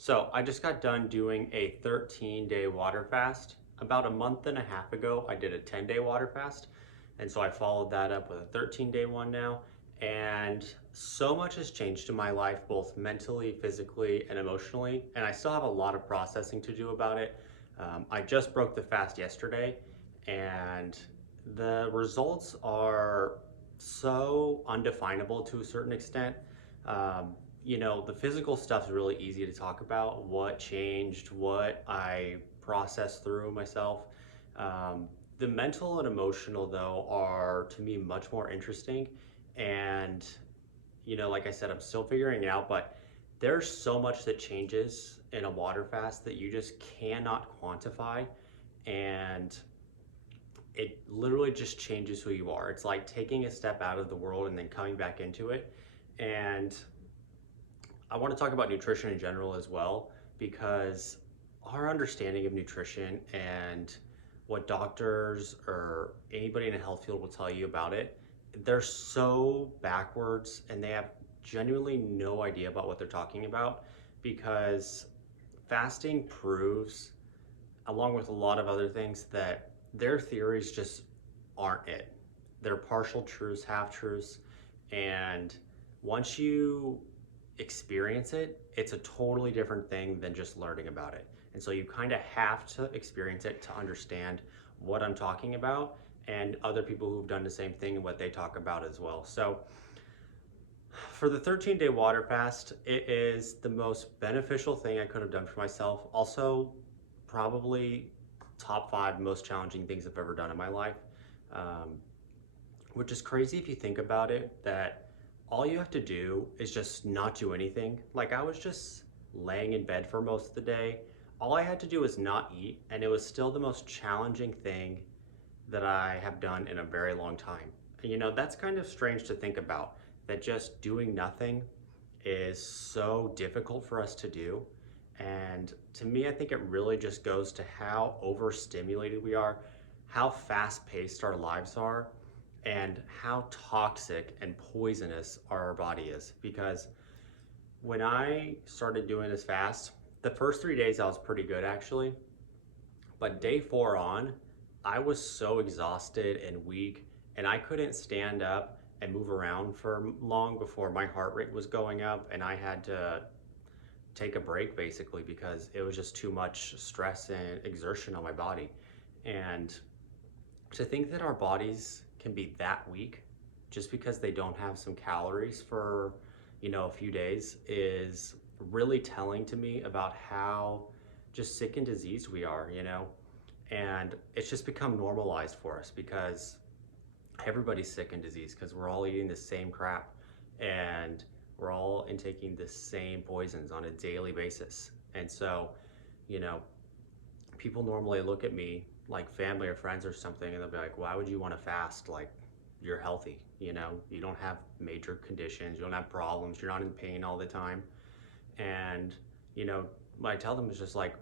So I just got done doing a 13-day water fast. About a month and a half ago, I did a 10-day water fast. And so I followed that up with a 13-day one now. And so much has changed in my life, both mentally, physically, and emotionally. And I still have a lot of processing to do about it. I just broke the fast yesterday, and the results are so undefinable to a certain extent. Um, the physical stuff is really easy to talk about. What changed, what I processed through myself. Um, the mental and emotional, though, are to me much more interesting. And, like I said, I'm still figuring it out, but there's so much that changes in a water fast that you just cannot quantify. And it literally just changes who you are. It's like taking a step out of the world and then coming back into it. And I want to talk about nutrition in general as well, because our understanding of nutrition and what doctors or anybody in the health field will tell you about it, they're so backwards and they have genuinely no idea about what they're talking about, because fasting proves, along with a lot of other things, that their theories just aren't it. They're partial truths, half truths, and once you experience it, it's a totally different thing than just learning about it. And so you kind of have to experience it to understand what I'm talking about and other people who've done the same thing and what they talk about as well. So for the 13-day water fast, it is the most beneficial thing I could have done for myself. Also, probably top five most challenging things I've ever done in my life. Um, which is crazy if you think about it, that all you have to do is just not do anything. Like, I was just laying in bed for most of the day. All I had to do was not eat, and it was still the most challenging thing that I have done in a very long time. That's kind of strange to think about, that just doing nothing is so difficult for us to do. And to me, I think it really just goes to how overstimulated we are, how fast paced our lives are, and how toxic and poisonous our body is. Because when I started doing this fast, the first 3 days I was pretty good actually. But day four on, I was so exhausted and weak, and I couldn't stand up and move around for long before my heart rate was going up, and I had to take a break basically, because it was just too much stress and exertion on my body. And to think that our bodies can be that weak just because they don't have some calories for, a few days is really telling to me about how just sick and diseased we are. And it's just become normalized for us because everybody's sick and diseased because we're all eating the same crap, and we're all intaking the same poisons on a daily basis. And so, you know, people normally look at me, like family or friends or something, and they'll be like, why would you want to fast? Like, you're healthy, you don't have major conditions, you don't have problems, you're not in pain all the time. And, what I tell them is just like,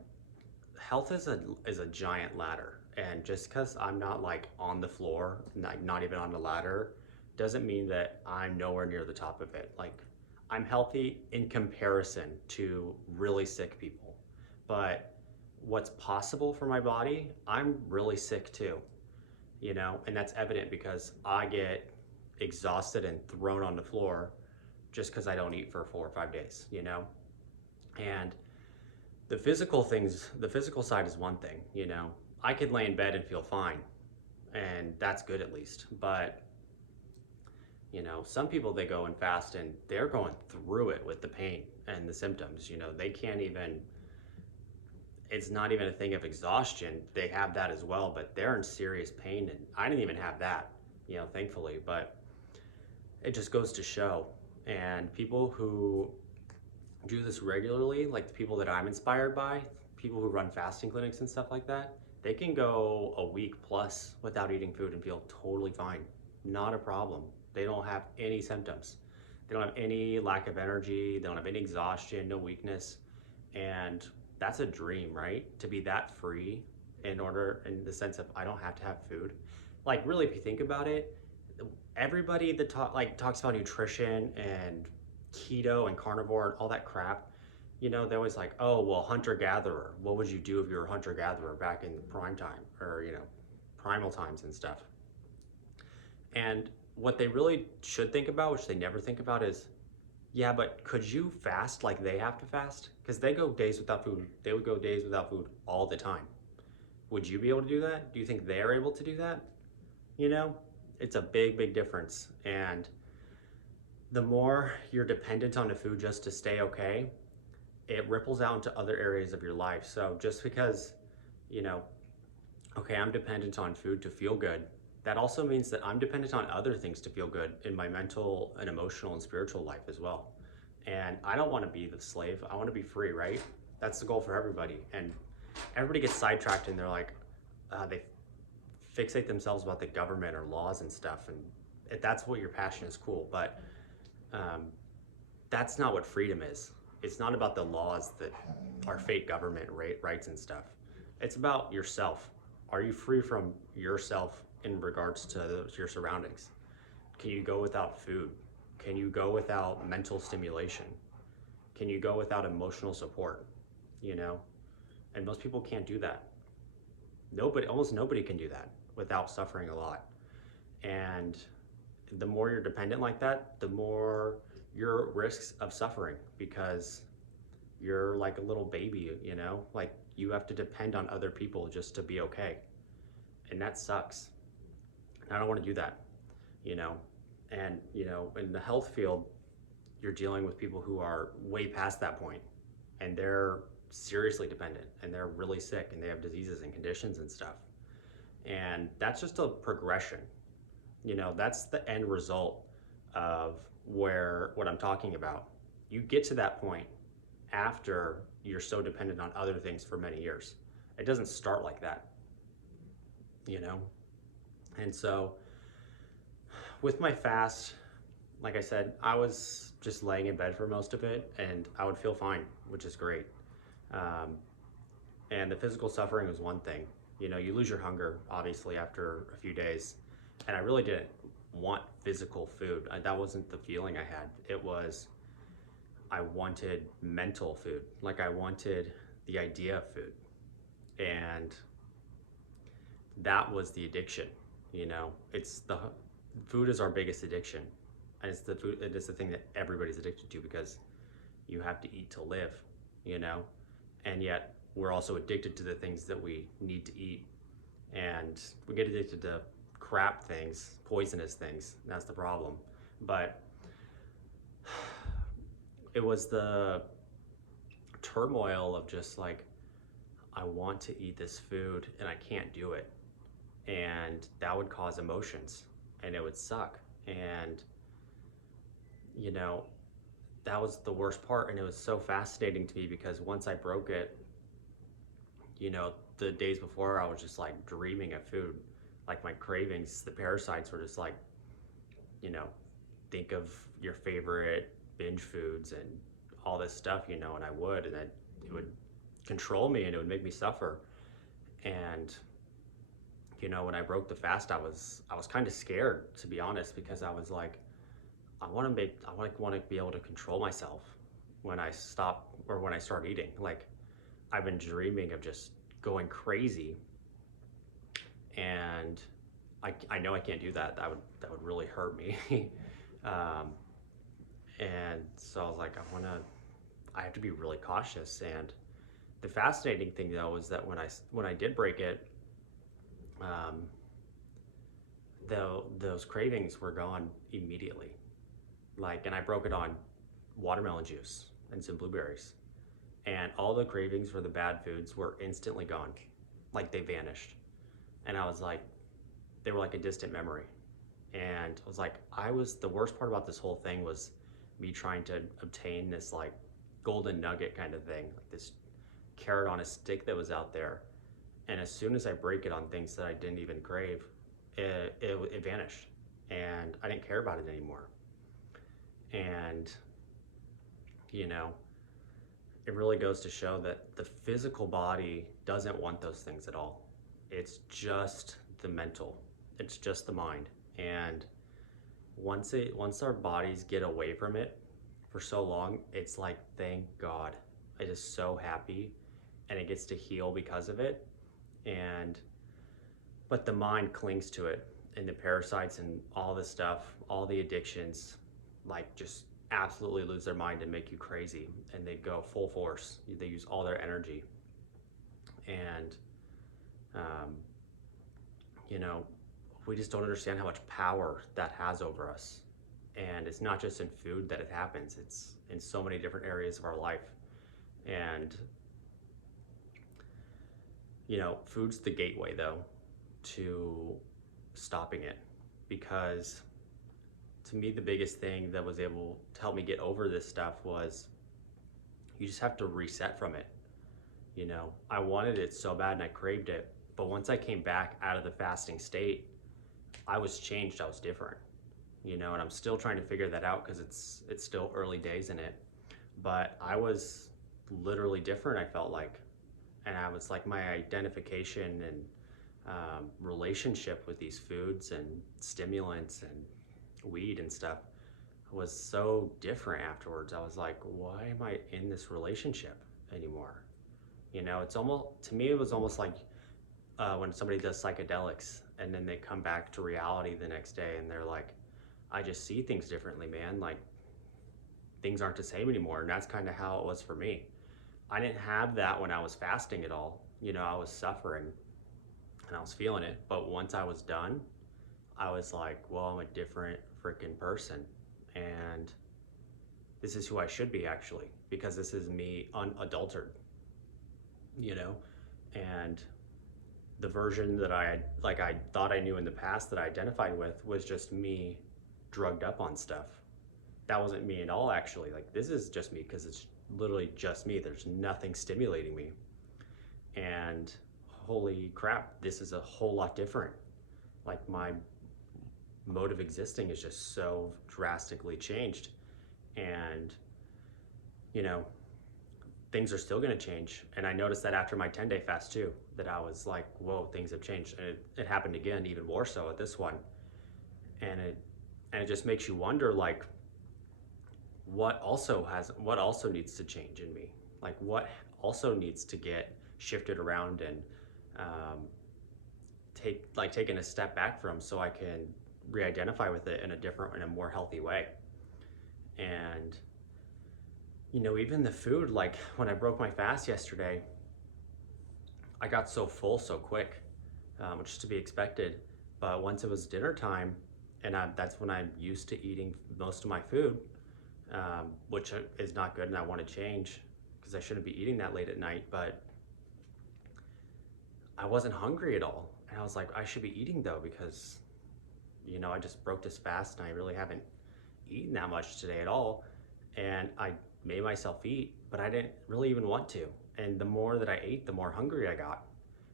health is a giant ladder, and just because I'm not like on the floor, not even on the ladder, doesn't mean that I'm nowhere near the top of it. Like, I'm healthy in comparison to really sick people, but what's possible for my body, I'm really sick too. And that's evident because I get exhausted and thrown on the floor just because I don't eat for 4 or 5 days. And the physical side is one thing. I could lay in bed and feel fine, and that's good at least. But, some people, they go and fast and they're going through it with the pain and the symptoms. They can't even, it's not even a thing of exhaustion. They have that as well, but they're in serious pain. And I didn't even have that, thankfully. But it just goes to show. And people who do this regularly, like the people that I'm inspired by, people who run fasting clinics and stuff like that, they can go a week plus without eating food and feel totally fine. Not a problem. They don't have any symptoms. They don't have any lack of energy. They don't have any exhaustion, no weakness. And that's a dream, right? To be that free, in the sense of I don't have to have food. Like, really, if you think about it, everybody that talks about nutrition and keto and carnivore and all that crap, They're always like, oh, well, hunter-gatherer. What would you do if you were a hunter-gatherer back in prime time or, primal times and stuff? And what they really should think about, which they never think about, is, yeah, but could you fast like they have to fast? Because they go days without food. They would go days without food all the time. Would you be able to do that? Do you think they're able to do that? You know, it's a big, big difference. And the more you're dependent on the food just to stay okay, it ripples out into other areas of your life. So just because, you know, okay, I'm dependent on food to feel good, that also means that I'm dependent on other things to feel good in my mental and emotional and spiritual life as well. And I don't want to be the slave. I want to be free, right? That's the goal for everybody. And everybody gets sidetracked and they're like, they fixate themselves about the government or laws and stuff. And if that's what your passion is, cool. But um, that's not what freedom is. It's not about the laws that are fake government rights and stuff. It's about yourself. Are you free from yourself in regards to your surroundings? Can you go without food? Can you go without mental stimulation? Can you go without emotional support? And most people can't do that. Almost nobody can do that without suffering a lot. And the more you're dependent like that, the more your risks of suffering, because you're like a little baby, like you have to depend on other people just to be okay. And that sucks. And I don't want to do that, and in the health field, you're dealing with people who are way past that point, and they're seriously dependent, and they're really sick, and they have diseases and conditions and stuff. And that's just a progression. That's the end result of what I'm talking about. You get to that point after you're so dependent on other things for many years. It doesn't start like that, And so with my fast, like I said, I was just laying in bed for most of it, and I would feel fine, which is great. And the physical suffering was one thing. You lose your hunger, obviously, after a few days. And I really didn't want physical food. That wasn't the feeling I had. It was, I wanted mental food. Like, I wanted the idea of food. And that was the addiction. Food is our biggest addiction. And it is the thing that everybody's addicted to, because you have to eat to live, and yet we're also addicted to the things that we need to eat. And we get addicted to crap things, poisonous things. That's the problem. But it was the turmoil of just like, I want to eat this food and I can't do it. And that would cause emotions, and it would suck. And, that was the worst part. And it was so fascinating to me, because once I broke it, the days before, I was just like dreaming of food. Like, my cravings, the parasites were just like, think of your favorite binge foods and all this stuff, and I would, and it would control me, and it would make me suffer. And, when I broke the fast, I was kind of scared, to be honest, because I was like, I want to be able to control myself when I stop, or when I start eating. Like, I've been dreaming of just going crazy, and I know I can't do that. That would really hurt me. And so I was like, I have to be really cautious. And the fascinating thing, though, was that when I did break it, those cravings were gone immediately. And I broke it on watermelon juice and some blueberries, and all the cravings for the bad foods were instantly gone. Like, they vanished. And I was like, they were like a distant memory. And I was like, the worst part about this whole thing was me trying to obtain this like golden nugget kind of thing, like this carrot on a stick that was out there. And as soon as I break it on things that I didn't even crave, it vanished, and I didn't care about it anymore. And, it really goes to show that the physical body doesn't want those things at all. It's just the mental, it's just the mind. And once our bodies get away from it for so long, it's like, thank God. just so happy, and it gets to heal because of it. And but the mind clings to it, and the parasites and all this stuff, all the addictions, like just absolutely lose their mind and make you crazy, and they go full force. They use all their energy, and um, you know, we just don't understand how much power that has over us. And it's not just in food that it happens, it's in so many different areas of our life. And food's the gateway though to stopping it, because to me the biggest thing that was able to help me get over this stuff was you just have to reset from it. I wanted it so bad and I craved it, but once I came back out of the fasting state, I was changed. I was different. And I'm still trying to figure that out because it's still early days in it. But I was literally different, I felt like. And I was like, my identification and relationship with these foods and stimulants and weed and stuff was so different afterwards. I was like, why am I in this relationship anymore? It's almost, to me, it was almost like when somebody does psychedelics and then they come back to reality the next day and they're like, I just see things differently, man. Like, things aren't the same anymore. And that's kind of how it was for me. I didn't have that when I was fasting at all. I was suffering and I was feeling it. But once I was done, I was like, well, I'm a different freaking person. And this is who I should be, actually, because this is me unadulterated, and the version that I thought I knew in the past that I identified with was just me drugged up on stuff. That wasn't me at all, actually. Like, this is just me because it's literally just me. There's nothing stimulating me. And holy crap, this is a whole lot different. Like, my mode of existing is just so drastically changed. And, things are still going to change. And I noticed that after my 10-day fast too, that I was like, whoa, things have changed. And it happened again, even more so at this one. And it just makes you wonder, like, what also needs to change in me? Like, what also needs to get shifted around and taken a step back from, so I can re-identify with it in a more healthy way. And even the food, like when I broke my fast yesterday, I got so full so quick, which is to be expected. But once it was dinner time, and that's when I'm used to eating most of my food, which is not good, and I want to change because I shouldn't be eating that late at night. But I wasn't hungry at all, and I was like, I should be eating though, because I just broke this fast and I really haven't eaten that much today at all. And I made myself eat, but I didn't really even want to. And the more that I ate, the more hungry I got.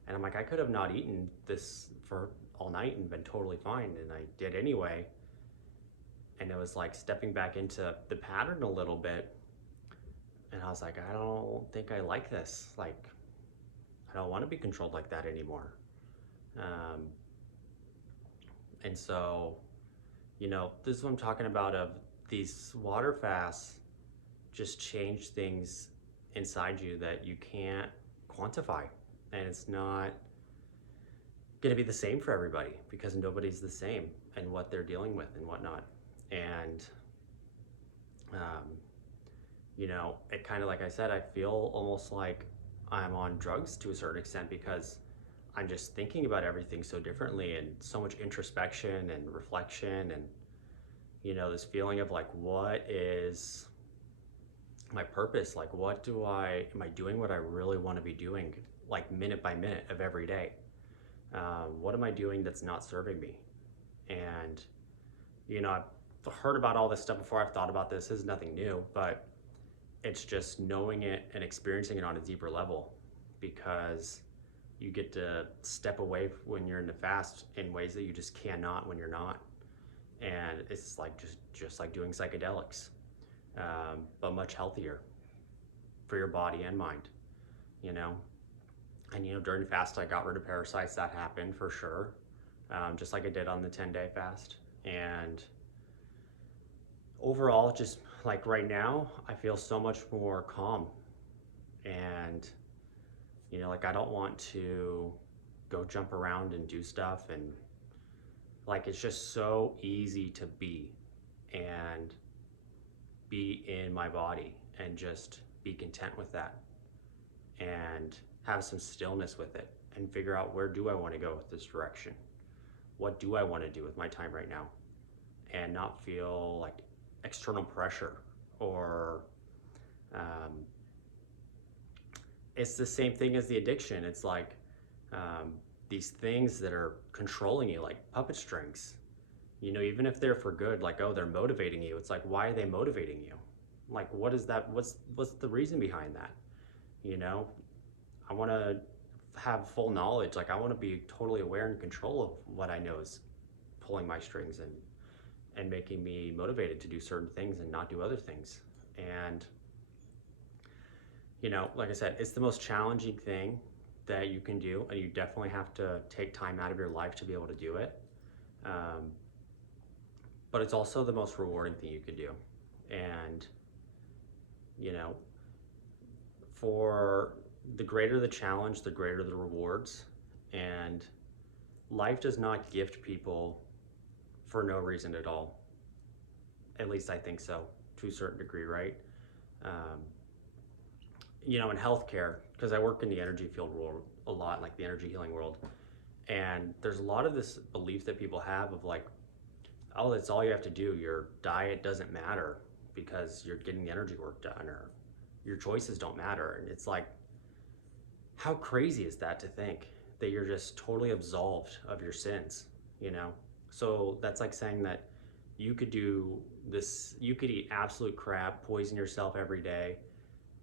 And I'm like, I could have not eaten this for all night and been totally fine, and I did anyway. And it was like stepping back into the pattern a little bit. And I was like, I don't think I like this. Like, I don't want to be controlled like that anymore. And so, this is what I'm talking about, of these water fasts just change things inside you that you can't quantify. And it's not going to be the same for everybody, because nobody's the same in what they're dealing with and whatnot. And, it kind of, like I said, I feel almost like I'm on drugs to a certain extent, because I'm just thinking about everything so differently, and so much introspection and reflection, and this feeling of like, what is my purpose? Like, am I doing what I really want to be doing, like minute by minute of every day? What am I doing that's not serving me? And I've heard about all this stuff before. I've thought about this. This is nothing new, but it's just knowing it and experiencing it on a deeper level, because you get to step away when you're in the fast in ways that you just cannot when you're not. And it's like just like doing psychedelics, but much healthier for your body and mind, And during fast, I got rid of parasites. That happened for sure, just like I did on the 10-day fast. And overall, just like right now, I feel so much more calm. You know, like I don't want to go jump around and do stuff, and like it's just so easy to and be in my body and just be content with that and have some stillness with it and figure out where do I want to go with this direction? What do I want to do with my time right now? And not feel like external pressure or um, it's the same thing as the addiction. It's like um, these things that are controlling you, like puppet strings. You know, even if they're for good, like, oh, they're motivating you. It's like, why are they motivating you? Like, what is that? What's the reason behind that? You know, I want to have full knowledge. Like, I want to be totally aware and in control of what I know is pulling my strings and making me motivated to do certain things and not do other things. And you know, like I said, it's the most challenging thing that you can do, and you definitely have to take time out of your life to be able to do it. Um, but it's also the most rewarding thing you can do. And, you know, for the greater the challenge, the greater the rewards. And life does not gift people for no reason at all. At least I think so, to a certain degree, right? Um, you know, in healthcare, because I work in the energy field world a lot, like the energy healing world, and there's a lot of this belief that people have of like, oh, that's all you have to do. Your diet doesn't matter because you're getting the energy work done, or your choices don't matter. And it's like, how crazy is that to think that you're just totally absolved of your sins, you know? So that's like saying that you could do this, you could eat absolute crap, poison yourself every day,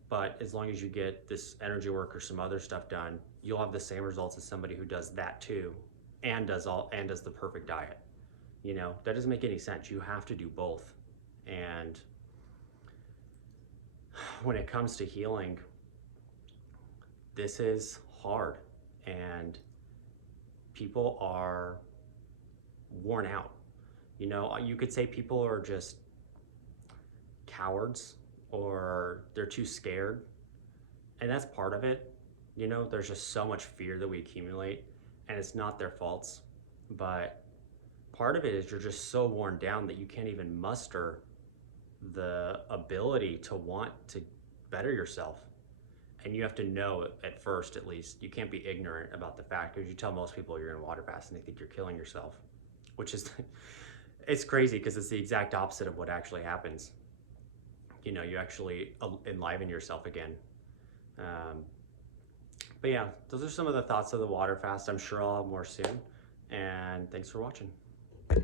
but as long as you get this energy work or some other stuff done, you'll have the same results as somebody who does that too and does the perfect diet. You know, that doesn't make any sense. You have to do both. And when it comes to healing, this is hard, and people are worn out. You know, you could say people are just cowards or they're too scared, and that's part of it. You know, there's just so much fear that we accumulate, and it's not their faults, but part of it is you're just so worn down that you can't even muster the ability to want to better yourself. And you have to know at first, at least, you can't be ignorant about the fact, because you tell most people you're in a water fast and they think you're killing yourself, which is it's crazy because it's the exact opposite of what actually happens. You know, you actually enliven yourself again. um, but yeah, those are some of the thoughts of the water fast. I'm sure I'll have more soon, and thanks for watching.